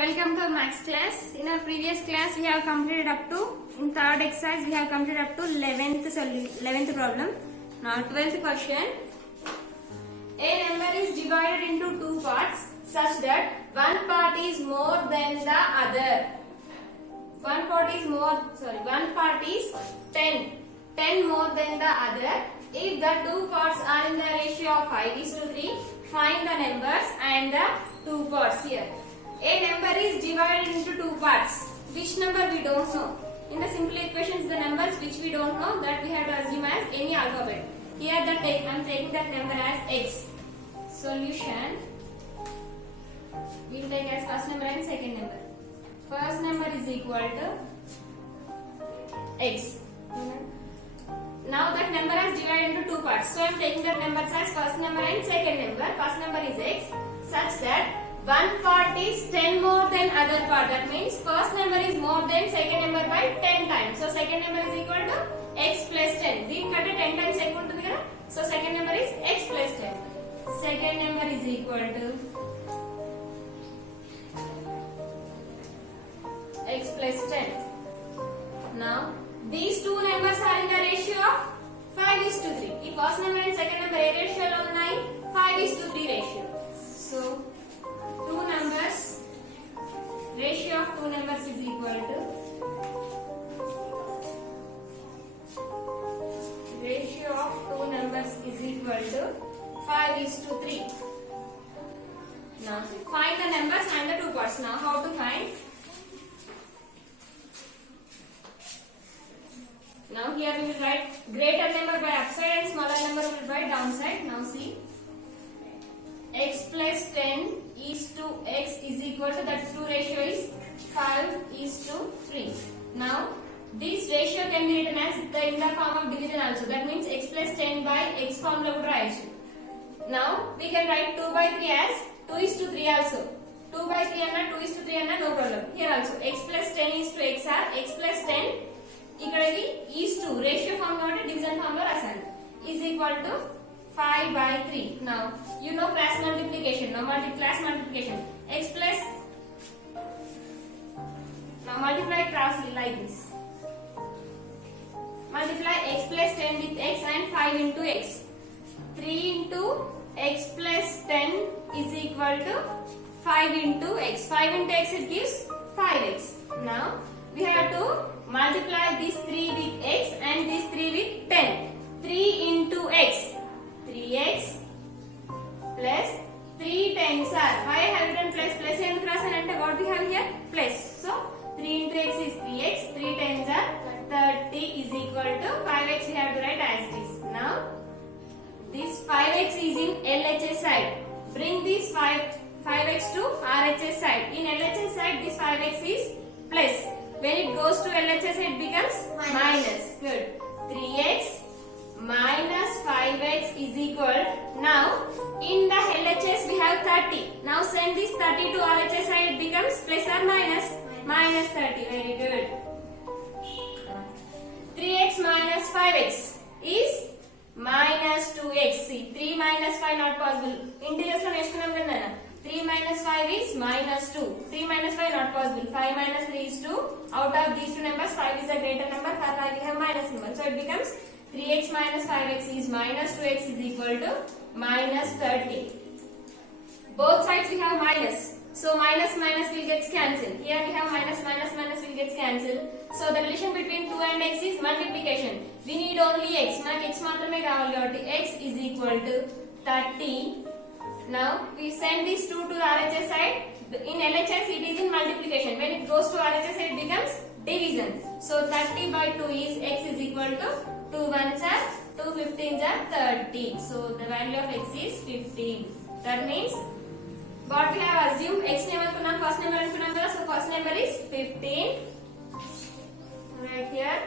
Welcome to maths class. In our previous class we have completed up to, in third exercise we have completed up to 11th problem. Now 12th question. A number is divided into two parts such that one part is more than the other. One part is 10 more than the other. If the two parts are in the ratio of 5:3, find the numbers and the two parts here. A number is divided into two parts. Which number we don't know. In the simple equations, the numbers which we don't know, that we have to assume as any alphabet. Here I am taking that number as x. Solution. We will take as first number and second number. First number is equal to x. Now that number is divided into two parts. So I am taking that number as first number and second number. First number is x, such that one part is 10 more than other part. That means first number is more than second number by 10 times. So second number is equal to x plus 10. దీనికంటే 10 times ఎక్కువ ఉంటుంది కదా. So second number is x plus 10. Second number is equal to x plus 10. Now these two numbers are in the ratio of 5:3. ఈ first number and second number A ratio లో ఉన్నాయి? 5:3 ratio. So ratio of two numbers is equal to 5:3. Now find the numbers and the two parts. Now how to find? Now here we will write greater number by upside and smaller number will by downside. Now see, x plus 10 is to x is equal to, that true ratio is 5:3. Now this ratio can be written as in the form of division also. That means x plus 10 by x form lo kuda rayachu. Now we can write 2/3 as 2:3 also. 2/3 anna 2:3 anna no problem. Here also x plus 10 is to x are x plus 10 ikkada idi is to ratio form kabatti division form lo rasandi is equal to 5/3. Now you know class multiplication. Now class multiplication. X plus, now multiply crossly like this. Multiply x plus 10 with x and 5 into x. 3 into x plus 10 is equal to 5 into x. 5 into x it gives 5x. Now we have to multiply this 3 with x and this 3 with 10. 3 into x. 3x plus 3 times r. Why I have written plus and cross and enter what we have here? Plus. So 3 into x is 3x. 3 times r 30 is equal to 5x. We have to write as it is. Now this 5x is in LHS side. Bring this 5x to RHS side. In LHS side this 5x is plus. When it goes to LHS it becomes minus. Good. 3x minus 5x is equal. Now in the LHS we have 30. Now send this 30 to RHS side, it becomes plus or minus? Minus 30. Very good. 3x minus 5x is minus 2x. See, 3 minus 5 not possible. Integers lo neskunnam kada. 3 minus 5 is minus 2. 3 minus 5 not possible. 5 minus 3 is 2. Out of these two numbers 5 is a greater number. For 5 we have minus symbol. So it becomes 3x minus 5x is minus 2x is equal to minus 30. Both sides we have minus. So minus will get cancelled. Here we have minus will get cancelled. So the relation between 2 and x is multiplication. We need only x. Manaku x maatrame kavali kabatti x is equal to 30. Now we send this 2 to the RHS side. In LHS it is in multiplication. When it goes to RHS it becomes division. So 30 by 2 is x is equal to 2 ones are 2 15s are 30. So the value of x is 15. That means what we have assumed, x name anukunnam, first number anukunnam kada. So first number is 15. Right here.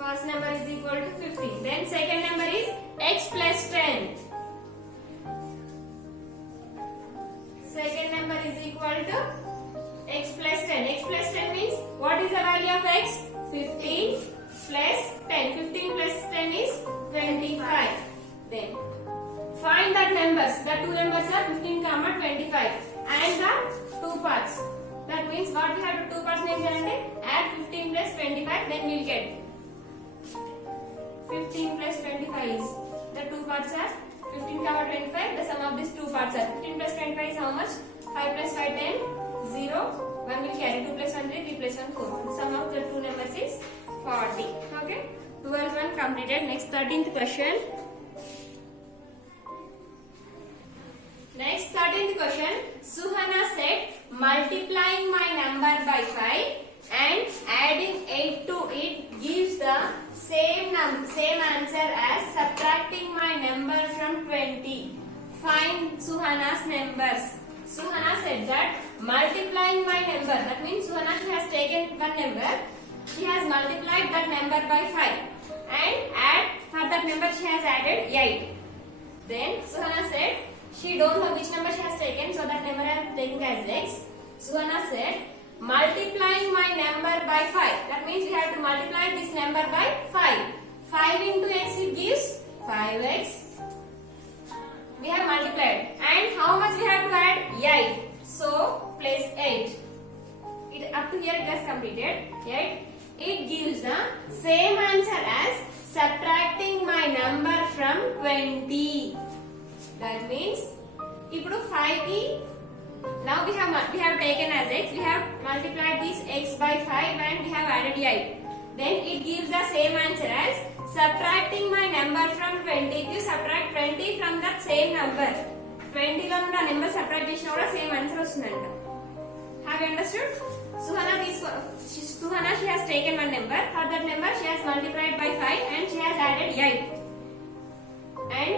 First number is equal to 15. Then second number is x plus 10. Second number is equal to x plus 10. X plus 10 means what is the value of x? 15 plus 10. 15 plus 10 is 25. Then find that number numbers. The two numbers are 15, 25 and the two parts. That means what we have to two parts name there, add 15 plus 25, then we will get 15 plus 25 is the two parts are 15, 25. The sum of these two parts are 15 plus 25 is how much? 5 plus 5 10 0. 1 will carry 2 plus 1 3, 3 plus 1 4. The sum of the two numbers is 40. Okay. 12th one completed. Next 13th question. Next 13th question. Suhana said multiplying my number by 5 and adding 8 to it gives the same answer as subtracting my number from 20. Find Suhana's numbers. Suhana said that multiplying my number, that means Suhana, she has taken one number, she has multiplied that number by 5 and for that number she has added 8. Then Suhana said she don't know which number she has taken, so that number I am taking as x. Suhana said multiplying my number by 5, that means we have to multiply this number by 5. 5 into x, it gives 5x. We have multiplied, and how much we have to add? 8. So place 8. It up to here it has completed. 8. It gives the same answer as subtracting my number from 20. That means ఇప్పుడు 5 ki now we have taken as x, we have multiplied this x by 5 and we have added 8. Then it gives the same answer as subtracting my number from 20. If you subtract 20 from that same number, 20 లో నుండి ఆ number subtract చేసినా కూడా same answer వస్తుందంట. Have you understood? Suhana, she has taken one number. For that number she has multiplied by 5 and she has added 8. And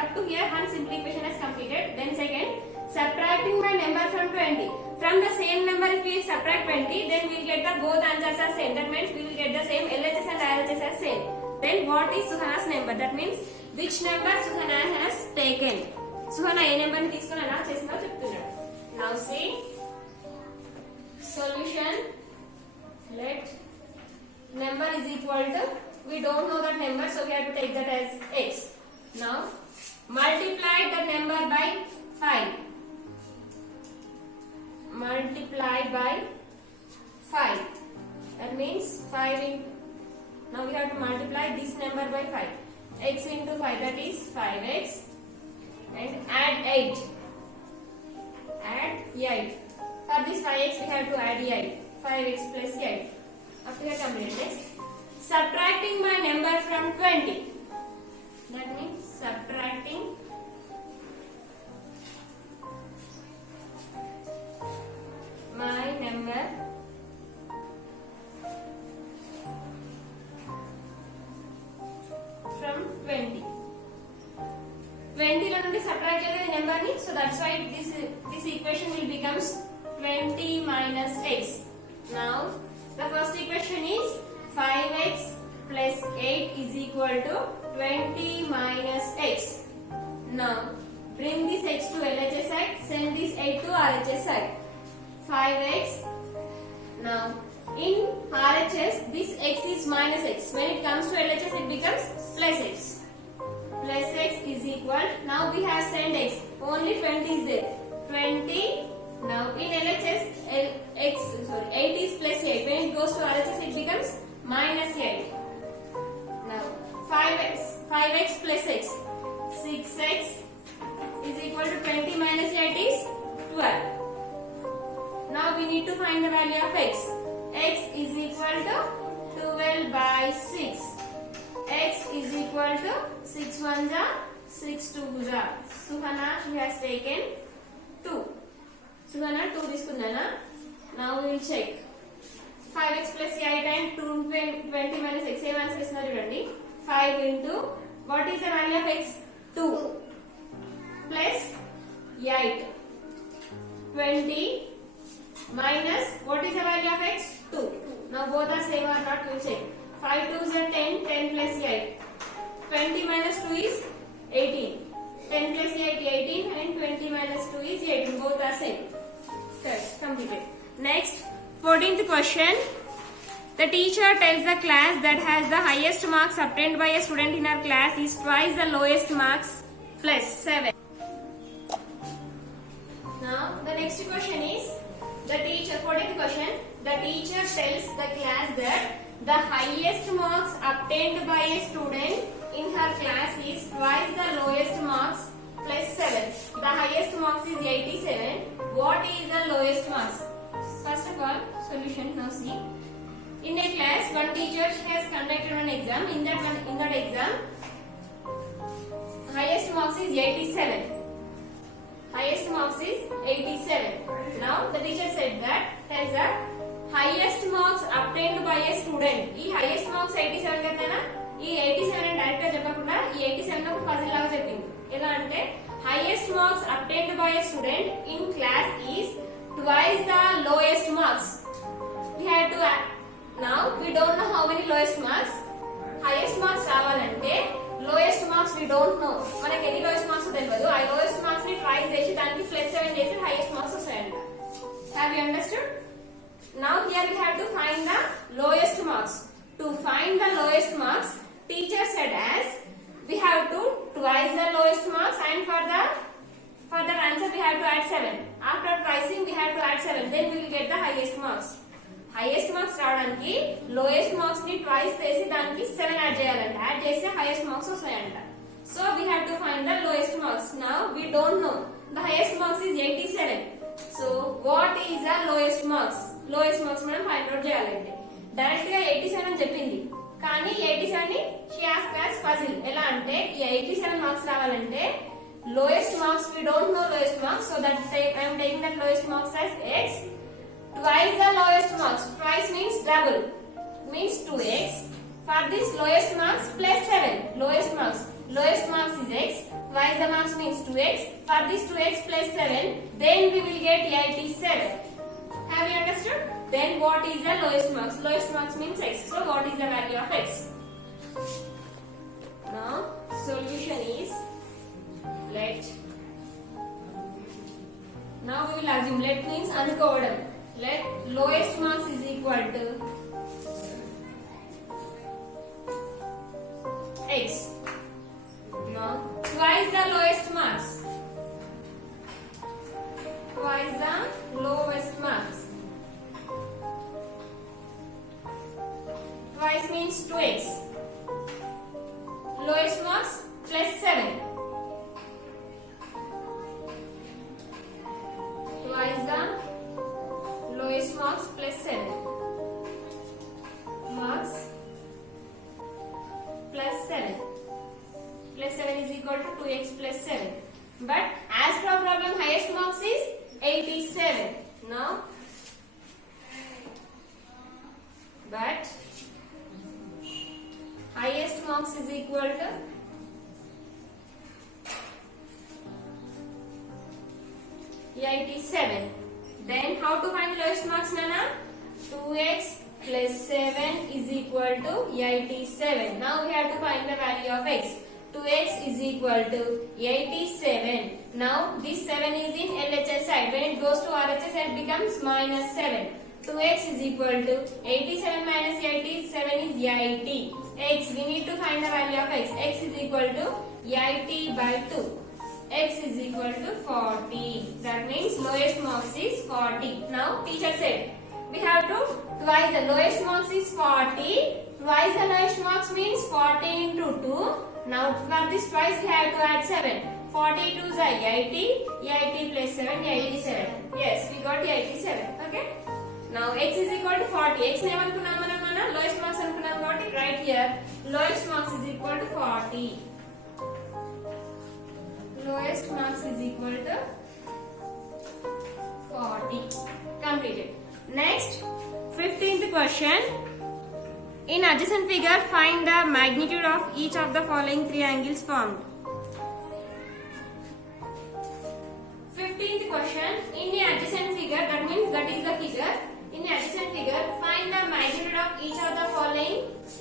up to here one simplification is completed. Then second, subtracting my number from 20. From the same number if we subtract 20, then we will get the both answers are same. That means we will get the same LHS and RHS are same. Then what is Suhana's number? That means which number Suhana has taken. Suhana A number ని తీసుకొని ఎలా చేసిందో చెప్తున్నాడు. Now see solution. Let number is equal to, we don't know that number, so we have to take that as x. Now multiply the number by 5. Multiply by 5. That means 5 in, now we have to multiply this number by 5. X into 5, that is 5x, and add 8. Add 8. For this 5x we have to add 8. 5x plus 8. After that complete. Next, subtracting my number from 20. That means subtracting my number from 20. 20 లో నుండి subtract చేయాలి number ని, so that's why this equation will becomes 20 minus x. Now the first equation is 5x plus 8 is equal to 20 minus x. Now bring this x to LHS side, send this 8 to RHS side. 5x. Now in RHS this x is minus x. When it comes to LHS it becomes plus x. Plus x is equal. Now we have sent x. Only 20 is there. 20. Now in LHS 8 is plus 8. When it goes to RHS it becomes minus 8. Now 5x plus x. 6x is equal to 20 minus 8 is 12. Now we need to find the value of x. X is equal to 12 by 6. X is equal to 6 1 ja, 6 2 ja. Suhana, she has taken 2. Suhana 2 తీసుకున్నానా? Now we will check. 5x plus 8 and 20 minus x. Same answer is చూడండి. 5 into, what is the value of x? 2 plus 8. 20 minus, what is the value of x? 2. Now both are same or not, we will check. 5 2s are 10, 10 plus 8. 20 minus 2 is 18. 10 plus 8, 18 and 20 minus 2 is 18. Both are same. Correct, completed. Next, 14th question. The teacher tells the class that has the highest marks obtained by a student in her class is twice the lowest marks plus 7. Now the next question is the teacher. 14th question. The teacher tells the class that the highest marks obtained by a student in her class is twice the lowest marks plus 7. The highest marks is 87. What is the lowest marks? First of all, solution. Now see. In a class, one teacher has conducted an exam. In that exam, highest marks is 87. Highest marks is 87. Now the teacher said that tells that highest marks obtained by a student. ఈ highest marks 87 కదనా, ఈ 87 direct గా చెప్పకుండా ఈ 87 ఒక puzzle లాగా చెప్పింది. ఎలా అంటే highest marks obtained by a student in class is twice the lowest marks. We had to add. Now we don't know how many lowest marks. Highest marks రావాలంటే lowest marks we don't know. మనకి ఎన్ని lowest marks తెలియదు. ఆ lowest marks ని tries చేసి దానికి plus 7 చేసి highest marks వస్తాయంట. Have you understood? Now here we have to find the lowest marks. To find the lowest marks, teacher said as we have to twice the lowest marks, and for the answer we have to add 7. After pricing we have to add 7. Then we will get the highest marks. Highest marks రావడానికి lowest marks ని twice చేసి దానికి 7 add చేయాలంట. Add చేస్తే highest marks వస్తాయంట. So we have to find the lowest marks. Now we don't know. The highest marks is 87. So what is the lowest marks? Lowest marks మనం find out చేయాలంటే direct గా 87 అని చెప్పింది, కానీ 87 ని షీ ఆస్క్డ్ as పజిల్. ఎలా అంటే ఈ 87 మార్క్స్ రావాలంటే lowest marks we don't know lowest marks. So that I am taking that lowest marks as x. Twice the lowest marks. Twice means double. Means 2x. For this lowest marks plus 7. Lowest marks. Lowest marks is x. Twice the marks means 2x. For this 2x plus 7. Then we will get 87. Have you understood? Then what is the lowest marks? Lowest marks means x. So what is the value of x? Now solution is now we will assume let means అనుకోవడం. Let lowest marks is equal to x. Now twice the lowest marks. Twice the lowest marks. Twice means 2x. Lowest marks plus 7. Twice the lowest marks plus 7. Marks plus 7. Plus 7 is equal to 2x plus 7. But as per problem, highest marks is 87. Now, but highest marks is equal to $87. Then how to find the lowest marks, Nana? 2x plus 7 is equal to 87. Now we have to find the value of x. 2x is equal to 87. Now this 7 is in LHS side. When it goes to RHS side, it becomes minus 7. 2x is equal to 87 minus 87 is 80. X, we need to find the value of x. X is equal to 80 by 2. X is equal to 40. That means lowest marks is 40. Now teacher said we have to twice the lowest marks is 40. Twice the lowest marks means 40 into 2. Now for this twice we have to add 7. 42 is 80. 80 plus 7, 87. Yes, we got 87. Okay. Now x is equal to 40. X ne anukunnam manam mana lowest marks anukunnam kabatti right here lowest marks is equal to 40. Lowest marks is equal to 40. Completed. Next, 15th question. In adjacent figure, find the magnitude of each of the following three angles formed. 15th question. In the adjacent figure, that means that is the figure. In the adjacent figure, find the magnitude of each of the following,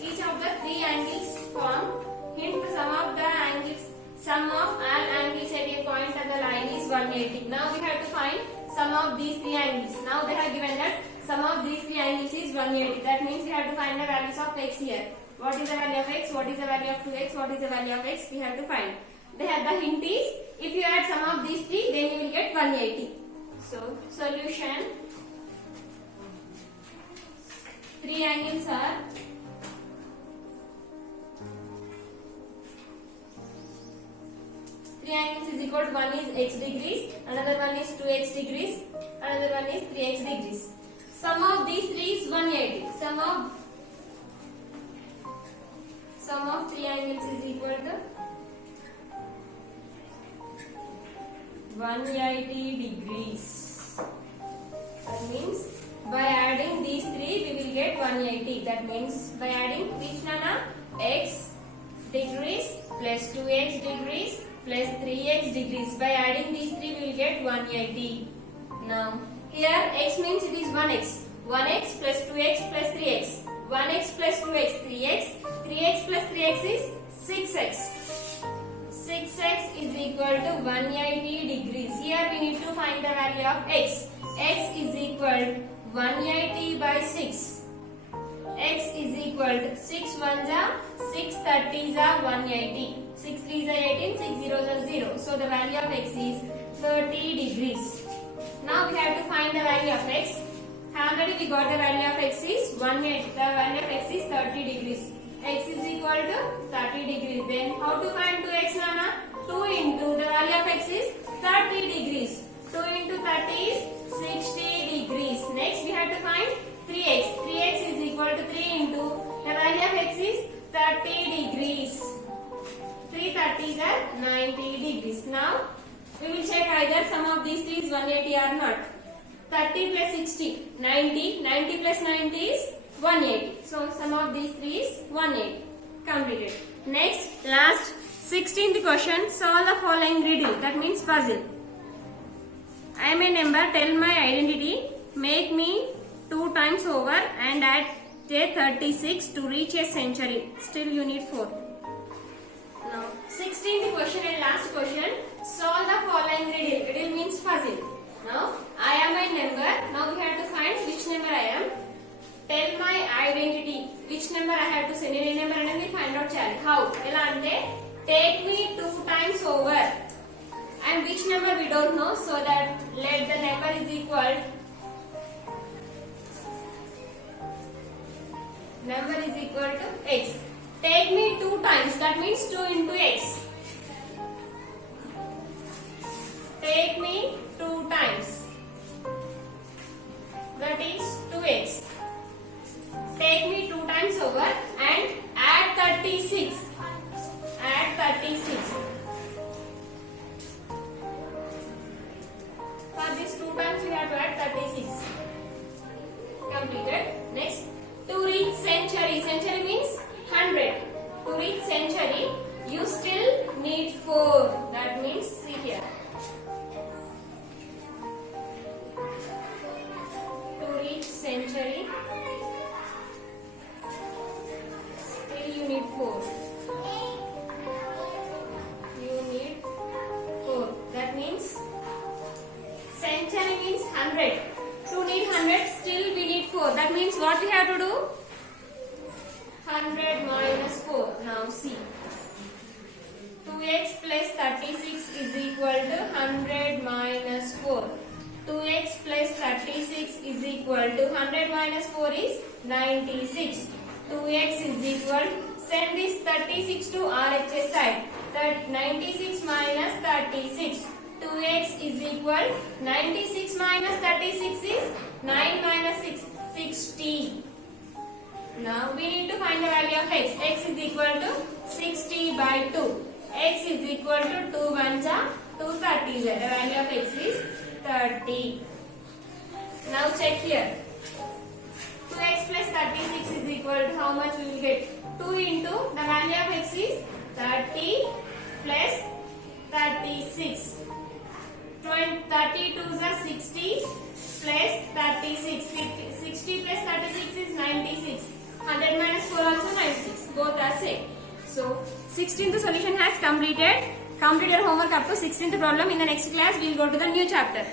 each of the three angles formed. Hint: sum of all angles at a point on the line is 180. Now we have to find sum of these three angles. Now they have given that sum of these three angles is 180. That means we have to find the values of x here. What is the value of x? What is the value of 2x? What is the value of x? We have to find. They have the hint is if you add sum of these three, then you will get 180. So solution. Three angles are is equal to one is x degrees, another one is 2x degrees, another one is 3x degrees. Sum of these three is 180. Sum of three angles is equal to 180 degrees. That means by adding these three we will get 180. That means by adding which nana? X degrees plus 2x degrees plus 3x degrees. By adding these three we will get 180. Now here x means it is 1x. 1x plus 2x plus 3x. 1x plus 2x 3x. 3x plus 3x is 6x. 6x is equal to 180 degrees. Here we need to find the value of x. X is equal to 180 by 6. X is equal to 6 1s are 6 30s are 180. 6 3s are 18, 6 0s are 0. So the value of x is 30 degrees. Now we have to find the value of x. Already we got the value of x is 180. The value of x is 30 degrees. X is equal to 30 degrees. Then how to find 2x nana? 2 into the value of x is 30 degrees. 2 into 30 is 60 degrees. Next we have to find 3x. 3x is equal to 3 into the value of x is 30 degrees. 3 30s are 90 degrees. Now we will check either sum of these three is 180 or not. 30 plus 60, 90. 90 plus 90 is 180. So sum of these three is 180. Completed. Next, last 16th question. Solve the following riddle. That means puzzle. I am a number. Tell my identity. Make me 2 times over and add a 36 to reach a century. Still you need 4. Now 16th question and last question. Solve the following riddle. Riddle means puzzle. Now I am a number. Now we have to find which number I am. Tell my identity. Which number I have to send in a number and we find out challenge. How? Ela ante take me 2 times over. And which number we don't know, so that let the number is equal. Number is equal to x. Take me 2 times. That means 2 into x. Take me 2 times. That is 2x. Take me 2 times over and add 36. Add 36. For these 2 times we have to add 36. Completed. Next, to reach century. Century means 100. To reach century, you still need 4. That means see here. To reach century, still you need 4. You need 4. That means century means 100. To need 100, still we need 4. That means what we have to do? 100 minus 4. Now see. 2x plus 36 is equal to 100 minus 4. 2x plus 36 is equal to 100 minus 4 is 96. 2x is equal. Send this 36 to RHS side. That 96 minus 36. 2x is equal. 96 minus 36 is 9 minus 6, 60. Now we need to find the value of x. X is equal to 60 by 2. X is equal to 2 1s are 2 30s. The value of x is 30. Now check here. 2x plus 36 is equal to how much we will get? 2 into the value of x is 30 plus 36. 32 is 60 plus 36. 60 plus 36 is 96. 100 minus 4 also 96. Both are same. So 16th solution has completed. Complete your homework up to 16th problem. In the next class we will go to the new chapter.